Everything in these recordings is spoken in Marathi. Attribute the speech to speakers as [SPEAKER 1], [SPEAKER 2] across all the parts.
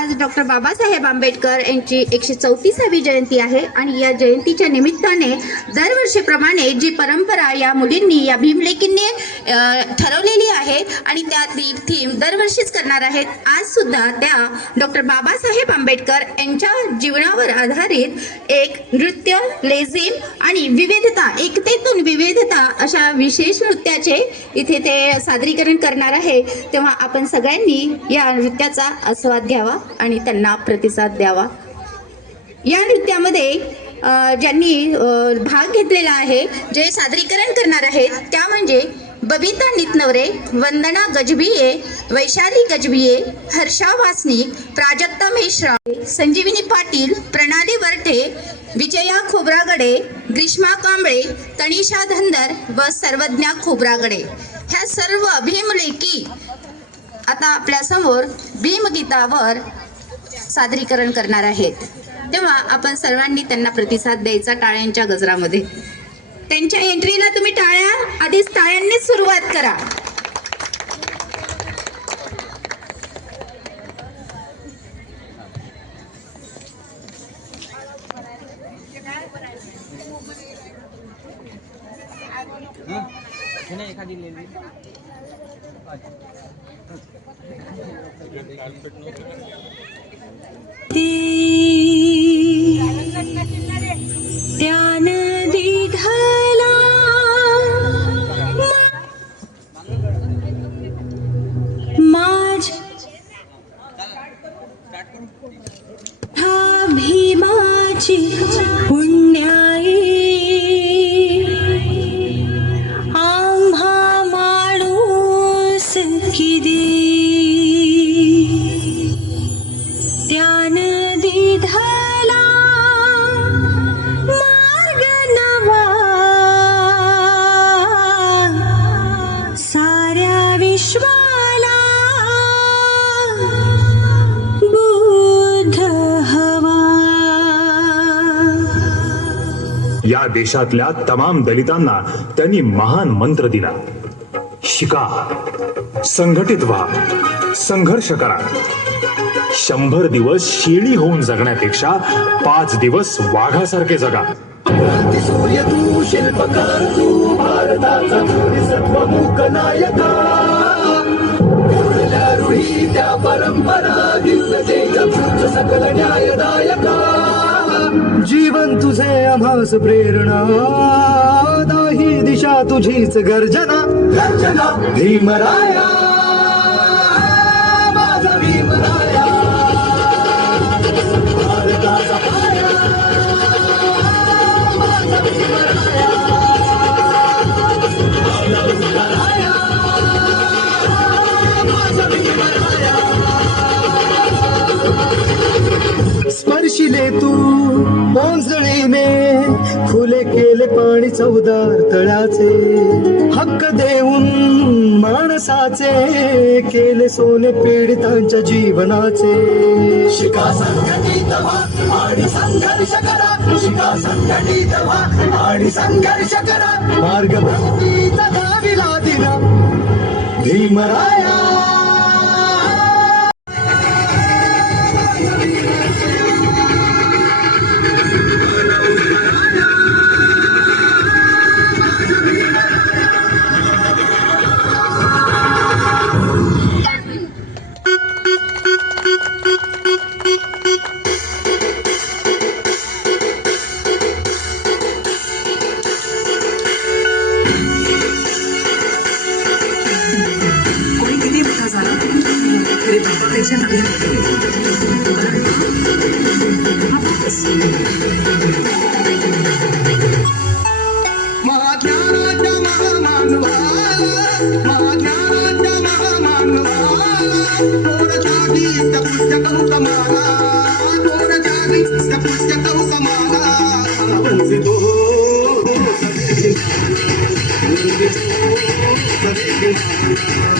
[SPEAKER 1] आज डॉक्टर बाबासाहेब आंबेडकर यांची एकशे चौतीसावी जयंती आहे आणि या जयंतीच्या निमित्ताने दरवर्षीप्रमाणे जी परंपरा या मुलींनी या भीमलेकींनी ठरवलेली आहे आणि त्या ती थीम दरवर्षीच करणार आहेत. आज सुद्धा त्या डॉक्टर बाबासाहेब आंबेडकर यांच्या जीवनावर आधारित एक नृत्य लेझिम आणि विविधता एकतेतून विविधता अशा विशेष नृत्याचे इथे ते सादरीकरण करणार आहे. तेव्हा आपण सगळ्यांनी या नृत्याचा आस्वाद घ्यावा. आणि त्यांना प्रतिसाद द्यावा. या नृत्यामध्ये ज्यांनी भाग घेतलेला आहे जे सादरीकरण करणार आहेत त्या म्हणजे बबिता नितनवरे वंदना गजबिये वैशाली गजबिये हर्षा वासनिक प्राजक्ता मेश्रा संजीविनी पाटील प्रणाली वरठे विजया खोब्रागडे ग्रीष्मा कांबळे तनिषा धंदर व सर्वज्ञा खोब्रागडे. ह्या सर्व भीमलेखी आता आपल्यासमोर भीमगीतावर सादरीकरण करणार आहेत. तेव्हा आपण सर्वांनी त्यांना प्रतिसाद द्यायचा टाळ्यांच्या गजरामध्ये. त्यांच्या एंट्रीला तुम्ही टाळ्या आधीच टाळ्यांनीच सुरुवात करा.
[SPEAKER 2] एखादी लेली
[SPEAKER 3] त्यान
[SPEAKER 4] या देशातल्या तमाम दलितांना त्यांनी महान मंत्र दिला. शिका संघटित व्हा संघर्ष करा. शंभर दिवस शेळी होऊन जगण्यापेक्षा पाच दिवस वाघासारखे जगा.
[SPEAKER 5] सूर्य तू शिल्पकार तू भारताचा सर्वमुख त्या परंपरा दिव्य सकल न्यायदायका जीवन तुझे आभास प्रेरणा दाही दिशा तुझीच गर्जना गर्जना भीमराया स्पर्शिले तू पोंजळीने खुले केले पाणी चौदार तळाचे हक्क देऊन माणसाचे केले सोने पीडितांच्या जीवनाचे. शिका संघटित आणि संघर्ष करा. शिका संघटित आणि संघर्ष करा. मार्ग भीमराया!
[SPEAKER 6] कोणी किती मोठा झाला तरी बापापेक्षा नवीन
[SPEAKER 5] महाज्ञानाच्या महामानवाला महाज्ञानाच्या महामानवाला। पुस्तक पुस्तक
[SPEAKER 2] Thank you.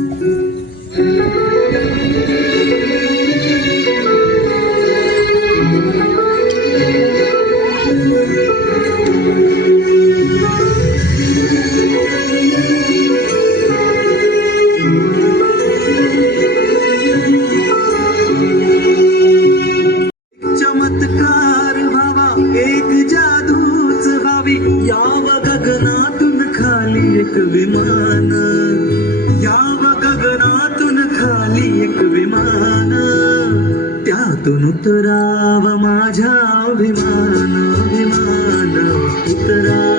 [SPEAKER 2] विमान त्यातून उतराव माझ्या अभिमान अभिमान उतरा.